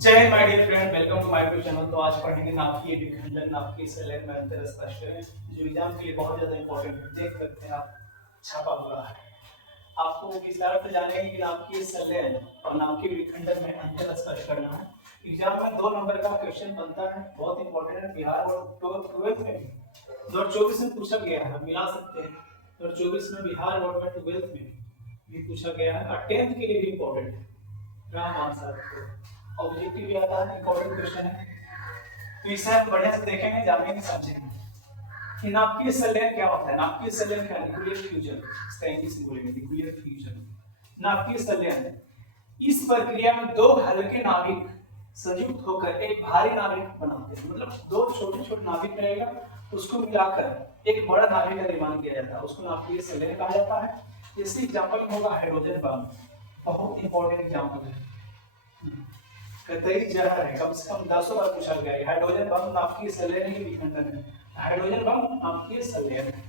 जय Hind my dear friend, welcome to my YouTube channel. तो आज पढ़ेंगे नाभिकीय विखंडन, नाभिकीय संलयन में अंतर स्पष्ट करें, जो एग्जाम के लिए बहुत ज्यादा इंपॉर्टेंट है। देख सकते हैं आप, छापा हुआ है। आपको विस्तार से जानेंगे कि नाभिकीय संलयन और नाभिकीय विखंडन में अंतर स्पष्ट करना है। एग्जाम में 2 नंबर का क्वेश्चन बनता है, बहुत इंपॉर्टेंट है। बिहार बोर्ड 12th में 2024 में पूछा गया है, मिला सकते हैं। 2024 में बिहार बोर्ड में 12th में भी पूछा गया है और 10th के लिए भी इंपॉर्टेंट है। राम आंसर ऑब्जेक्टिव भी आता है, इंपॉर्टेंट क्वेश्चन है। तो इसे हम बढ़िया से देखेंगे, जानेंगे, समझेंगे कि नाभिकीय संलयन क्या होता है। नाभिकीय संलयन क्या है? न्यूक्लियर फ्यूजन, इसका इंग्लिश में बोलेंगे न्यूक्लियर फ्यूजन। नाभिकीय संलयन, इस प्रक्रिया में 2 हल्के नाभिक संयुक्त होकर एक भारी नाभिक बनाते हैं। मतलब 2 छोटे-छोटे नाभिक रहेगा, उसको मिलाकर एक बड़ा नाभिक का निर्माण किया जाता है, उसको नाभिकीय संलयन कहा जाता है। इसकी एग्जांपल होगा हाइड्रोजन बम, बहुत इंपॉर्टेंट एग्जांपल है। कतई जहर है, कम से कम 10 बार पूछा गया है। हाइड्रोजन बम नाभिकीय संलयन के विखंडन है। हाइड्रोजन बम नाभिकीय संलयन है,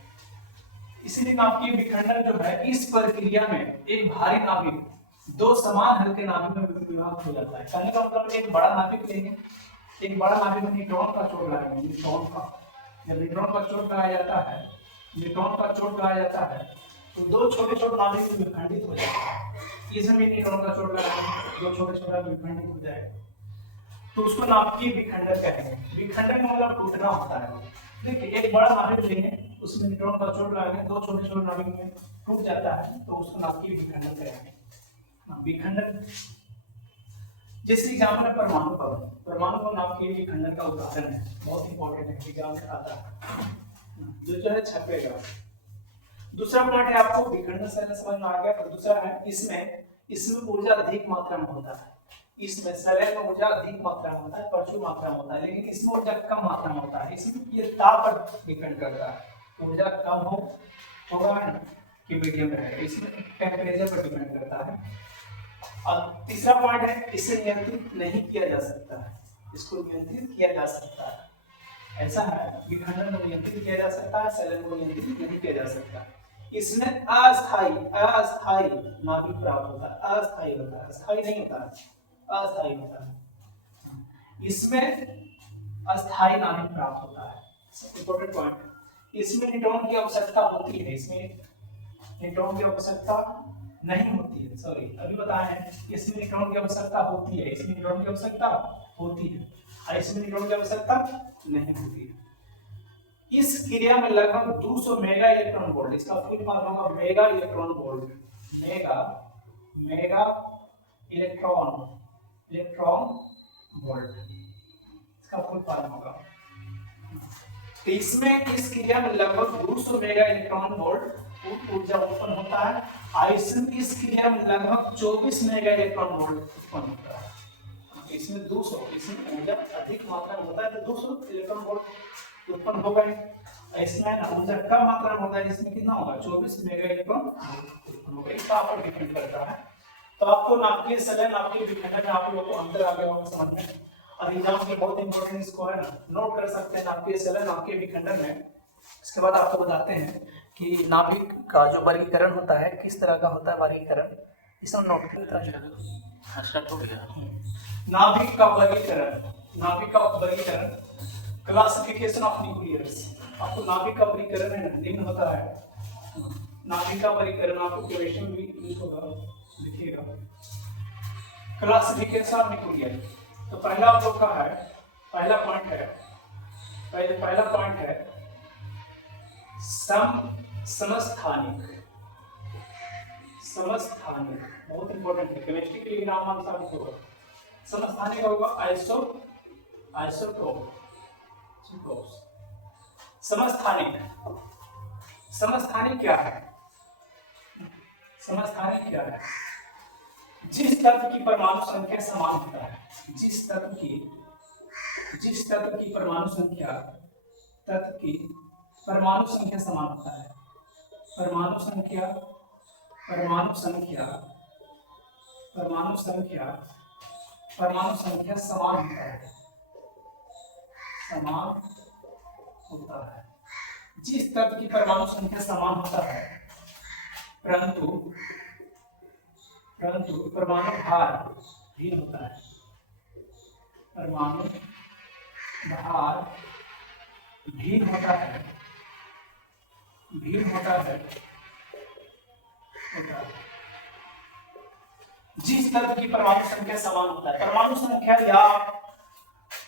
इसलिए नाभिकीय विखंडन जो है, इस प्रक्रिया में एक भारी नाभिक 2 समान हल्के नाभिक में विभाजित हो जाता है। कहने का मतलब एक बड़ा नाभिक लेंगे, एक बड़ा नाभिक में न्यूट्रॉन का चोट लगाएंगे। न्यूट्रॉन का, जब न्यूट्रॉन का चोट लगाया जाता है, न्यूट्रॉन का चोट लगाया जाता है, तो 2 छोटे-छोटे नाभिक में विखंडित हो जाता है। इसमें न्यूट्रॉन का चोट लगाएंगे, 2 छोटे-छोटे विखंडित हो जाएगा, तो उसको नाभिकीय विखंडन कहेंगे। विखंडन का मतलब टूटना होता है। देखिए, एक बड़ा नाभिक लेंगे, उसमें न्यूट्रॉन का चोट लगाएंगे, 2 छोटे-छोटे नाभिक में टूट जाता है, तो उसको नाभिकीय विखंडन कहेंगे। विखंडन जैसे एग्जांपल है परमाणु बम। परमाणु बम नाभिकीय विखंडन का उदाहरण है, बहुत इंपॉर्टेंट है, एग्जाम में आता है, जो है छपेगा। दूसरा पॉइंट है, आपको विखंडन संलयन समझ में आ गया। तो दूसरा है, इसमें ऊर्जा अधिक मात्रा में होता है। इसमें संलयन में ऊर्जा अधिक मात्रा में होता है, प्रचुर मात्रा में होता है, लेकिन इसमें ऊर्जा कम मात्रा में होता है। इसमें ये ताप पर डिपेंड करता है, ऊर्जा कम होगा कि मीडियम रहेगा, इसमें टेम्परेचर पर डिपेंड करता है। और तीसरा पॉइंट है, इसे नियंत्रित नहीं किया जा सकता है, इसको नियंत्रित किया जा सकता है। ऐसा है, विखंडन को नियंत्रित किया जा सकता है, संलयन को नियंत्रित नहीं किया जा सकता। इसमें अस्थायी नाभिक प्राप्त होता है, अस्थायी होता है, स्थायी नहीं होता है, अस्थायी होता है। इसमें अस्थायी नाभिक प्राप्त होता है। इंपॉर्टेंट पॉइंट, इसमें न्यूट्रॉन की आवश्यकता होती है, इसमें न्यूट्रॉन की आवश्यकता नहीं होती है। सॉरी, अभी बताया है, इसमें न्यूट्रॉन की आवश्यकता होती है, इसमें न्यूट्रॉन की आवश्यकता होती है, और इसमें न्यूट्रॉन की आवश्यकता नहीं होती है। इस क्रिया में लगभग 200 मेगा इलेक्ट्रॉन वोल्ट, इसका फुल फॉर्म होगा mega electron volt, mega electron volt, इसका फुल फॉर्म होगा। तो इसमें इस क्रिया में लगभग 200 मेगा इलेक्ट्रॉन वोल्ट ऊर्जा उत्पन्न होता है, और इस क्रिया में लगभग 24 मेगा इलेक्ट्रॉन वोल्ट उत्पन्न होता है। इसमें 200, इसमें ऊर्जा अधिक मात्रा में होता है, तो 200 इलेक्ट्रॉन वोल्ट उत्पन्न होगा। इसमें ना ऊर्जा कम मात्रा में होता है, इसमें कितना होगा? 24 मेगा इलेक्ट्रॉन उत्पन्न होगा। इस पर डिपेंड करता है। तो आपको नाभिकीय संलयन, नाभिकीय विखंडन में आप लोगों को अंतर आ गया होगा समझ में। और एग्जाम के बहुत इंपॉर्टेंट इसको है ना, नोट कर सकते हैं नाभिकीय संलयन, नाभिकीय विखंडन में। इसके बाद आपको बताते हैं कि नाभिक का जो वर्गीकरण होता है, किस तरह का होता है वर्गीकरण, इसे नोट करता है। स्टार्ट हो गया। नाभिक का वर्गीकरण, क्लासिफिकेशन ऑफ न्यूक्लियस। आपको नाभिक का वर्गीकरण है निम्न होता है। नाभिक का वर्गीकरण आपको केमिस्ट्री में भी यूज होगा, लिखिएगा। क्लासिफिकेशन ऑफ न्यूक्लियस, तो पहला आप लोग का है, पहला पॉइंट है समस्थानिक, बहुत इंपॉर्टेंट है, केमिस्ट्री के लिए नाम अनुसार होगा। समस्थानिक होगा आइसोटोप। समस्थानिक क्या है? समस्थानिक क्या है? जिस तत्व की परमाणु संख्या समान होता है, जिस तत्व की परमाणु संख्या समान होता है, परमाणु संख्या समान होता है, जिस तत्व की परमाणु संख्या समान होता है, परंतु परमाणु भार भिन्न होता है, परमाणु भार भिन्न होता है, भिन्न होता है जिस तत्व की परमाणु संख्या समान होता है। परमाणु संख्या या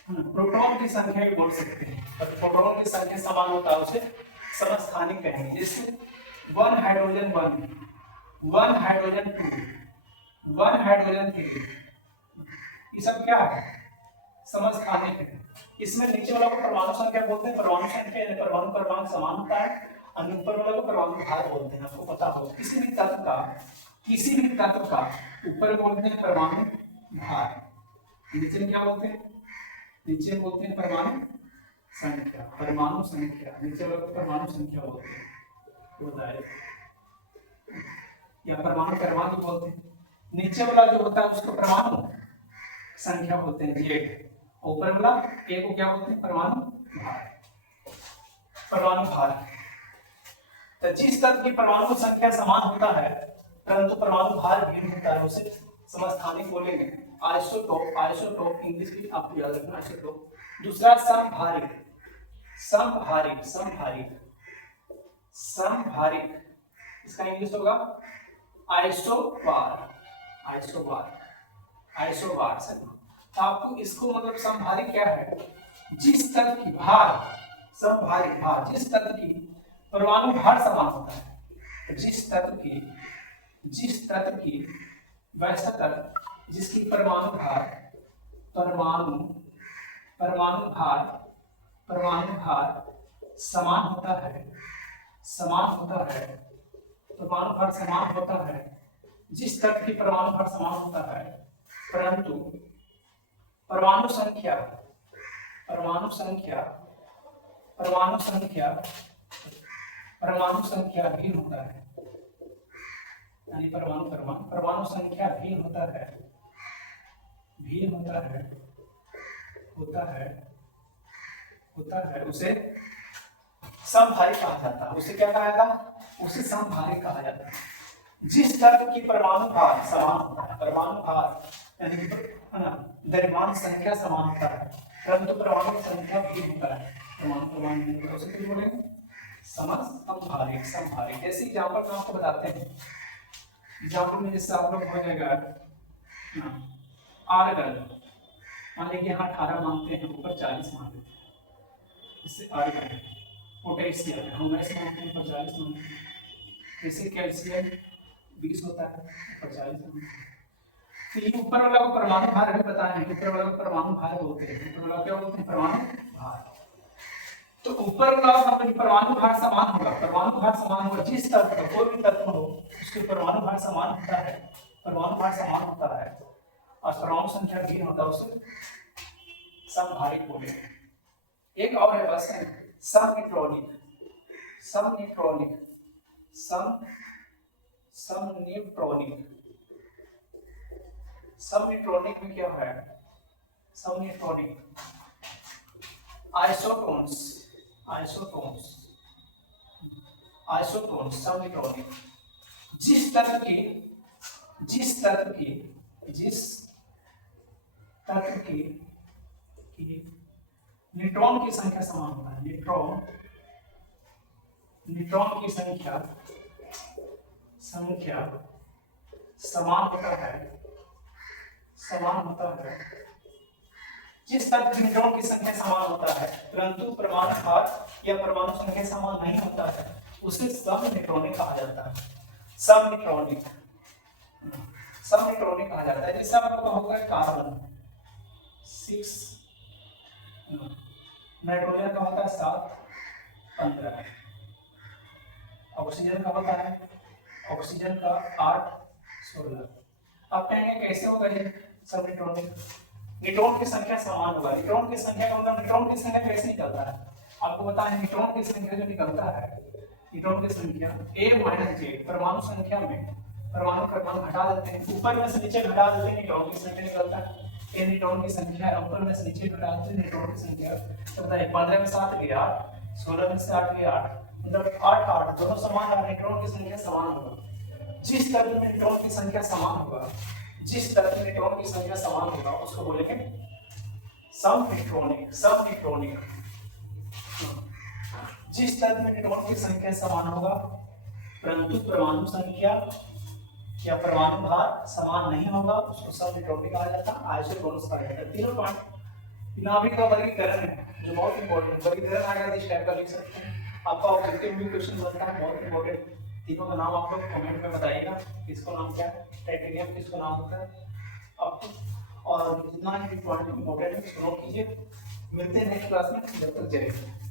प्रोटॉन की संख्या भी बोल सकते हैं, पर प्रोटॉन की संख्या समान होता है उसे समस्थानिक कहेंगे। जैसे 1 हाइड्रोजन 1, 1 हाइड्रोजन 2, 1 हाइड्रोजन 3, ये सब क्या है? समस्थानिक है। इसमें नीचे वाला को परमाणु संख्या बोलते हैं, परमाणु संख्या यानी परमाणु क्रमांक समान होता है, और ऊपर वाला को परमाणु भार बोलते हैं। आपको पता हो किसी भी तत्व का ऊपर बोलते हैं परमाणु भार, नीचे क्या बोलते हैं? नीचे बोलते हैं परमाणु संख्या, परमाणु संख्या, नीचे वाला को परमाणु संख्या बोलते हैं, होता है, या परमाणु क्रमांक बोलते हैं। नीचे वाला जो होता है उसको परमाणु संख्या बोलते हैं, जेड। ऊपर वाला ए को क्या बोलते हैं? परमाणु भार, परमाणु भार। तो जिस तत्व की परमाणु संख्या समान होता है परंतु परमाणु भार भिन्न होता है उसे समस्थानिक बोलेंगे। आइसोटोप, आइसोटोप इंग्लिश की आपको याद रखना, आइसोटोप। दूसरा समभारिक, समभारिक, समभारिक, समभारिक, इसका इंग्लिश होगा आइसोबार, आइसोबार, आइसोबार। तो आपको इसको मतलब समभारिक क्या है? जिस तत्व की भार, समभारिक भार, जिस तत्व की परमाणु भार समान होता है, जिस तत्व की वैसा तत्व जिसकी परमाणु भार, परमाणु भार समान होता है, समान होता है, परमाणु भार समान होता है, जिस तत्व की परमाणु भार समान होता है परंतु परमाणु संख्या भिन्न होता है, यानी परमाणु संख्या भिन्न होता है, उसे समभारिक कहा जाता है। उसे क्या कहा जाता है? उसे समभारिक कहा जाता है। जिस तत्व की परमाणु भार समान होता है, परमाणु भार यानी द्रव्यमान संख्या समान होता है परंतु परमाणु संख्या भिन्न होता है, परमाणु उसे क्या बोलेंगे? समभारिक, समभारिक। जैसे एग्जाम्पल हम आपको बताते हैं, एग्जाम्पल में जैसे आप लोग हो जाएगा आर्गन, मान लीजिए यहाँ 18 मांगते हैं, ऊपर 40 मांगते हैं, इससे आर्गन। पोटेशियम हम ऐसे मांगते हैं, 40 मांगते हैं। जैसे कैल्शियम 20 होता है, 40 मांगते हैं। तो ये ऊपर वाला को परमाणु भार भी बताना है, ऊपर वाला को परमाणु भार बोलते हैं, ऊपर वाला क्या बोलते हैं? परमाणु भार। तो ऊपर वाला मतलब परमाणु भार समान होगा, परमाणु भार समान होगा, जिस तत्व का कोई भी तत्व हो उसके परमाणु भार समान होता है, परमाणु भार समान होता है और परमाणु संख्या भिन्न होता है, उसे समभारिक बोलेंगे। एक और है बस समन्यूट्रॉनिक, समन्यूट्रॉनिक, समन्यूट्रॉनिक। समन्यूट्रॉनिक में क्या है? समन्यूट्रॉनिक आइसोटोन्स, आइसोटोन्स, आइसोटोन्स, समन्यूट्रॉनिक। जिस तत्व की न्यूट्रॉन की संख्या समान होता है, न्यूट्रॉन की संख्या समान होता है, जिस तत्व की न्यूट्रॉन की संख्या समान होता है परंतु परमाणु भार या परमाणु संख्या समान नहीं होता है उसे समन्यूट्रॉनिक कहा जाता है, समन्यूट्रॉनिक, समन्यूट्रॉनिक कहा जाता है। जैसे आपको होगा कार्बन 6, नाइट्रोजन का होता है 7, 15, ऑक्सीजन का होता है, ऑक्सीजन का 8, 16। आप कहेंगे कैसे होगा ये सबन्यूट्रॉनिक? न्यूट्रॉन की संख्या समान होगा, न्यूट्रॉन की संख्या का मतलब न्यूट्रॉन की संख्या कैसे निकलता है आपको पता है? न्यूट्रॉन की संख्या जो निकलता है, न्यूट्रॉन की संख्या a-J, परमाणु संख्या में परमाणु क्रमांक घटा देते हैं, ऊपर में से नीचे घटा देते हैं, न्यूट्रॉन की संख्या निकलता है। ये न्यूट्रॉन की संख्या है, ऊपर में से नीचे घटा देते हैं, न्यूट्रॉन की संख्या पता है। 15 में 7 गया 8, 16 में से 8 गया 8, मतलब 8 8 दोनों समान है, न्यूट्रॉन की संख्या समान होगा। जिस तत्व में न्यूट्रॉन की संख्या समान होगा, जिस तत्व में न्यूट्रॉन की संख्या समान होगा उसको बोलेंगे समइलेक्ट्रॉनिक जिस तत्व में न्यूट्रॉन की संख्या समान होगा परंतु परमाणु संख्या या परमाणु भार समान नहीं होगा उसको समइलेक्ट्रॉनिक कहा जाता है, आइसोटोनस कहा जाता है। तीनों पॉइंट नाभिक का वर्गीकरण है जो बहुत इंपॉर्टेंट वर्गीकरण आएगा इस टाइप का लिख सकते हैं। आपका ऑब्जेक्टिव भी क्वेश्चन बनता है बहुत इंपॉर्टेंट। तीनों का नाम आप लोग कमेंट में बताइएगा किसको नाम क्या है, टाइटेनियम किसको नाम होता है आपको, और जितना भी पॉइंट इंपॉर्टेंट है उसको नोट कीजिए। मिलते हैं नेक्स्ट क्लास में, जब तक जय हिंद।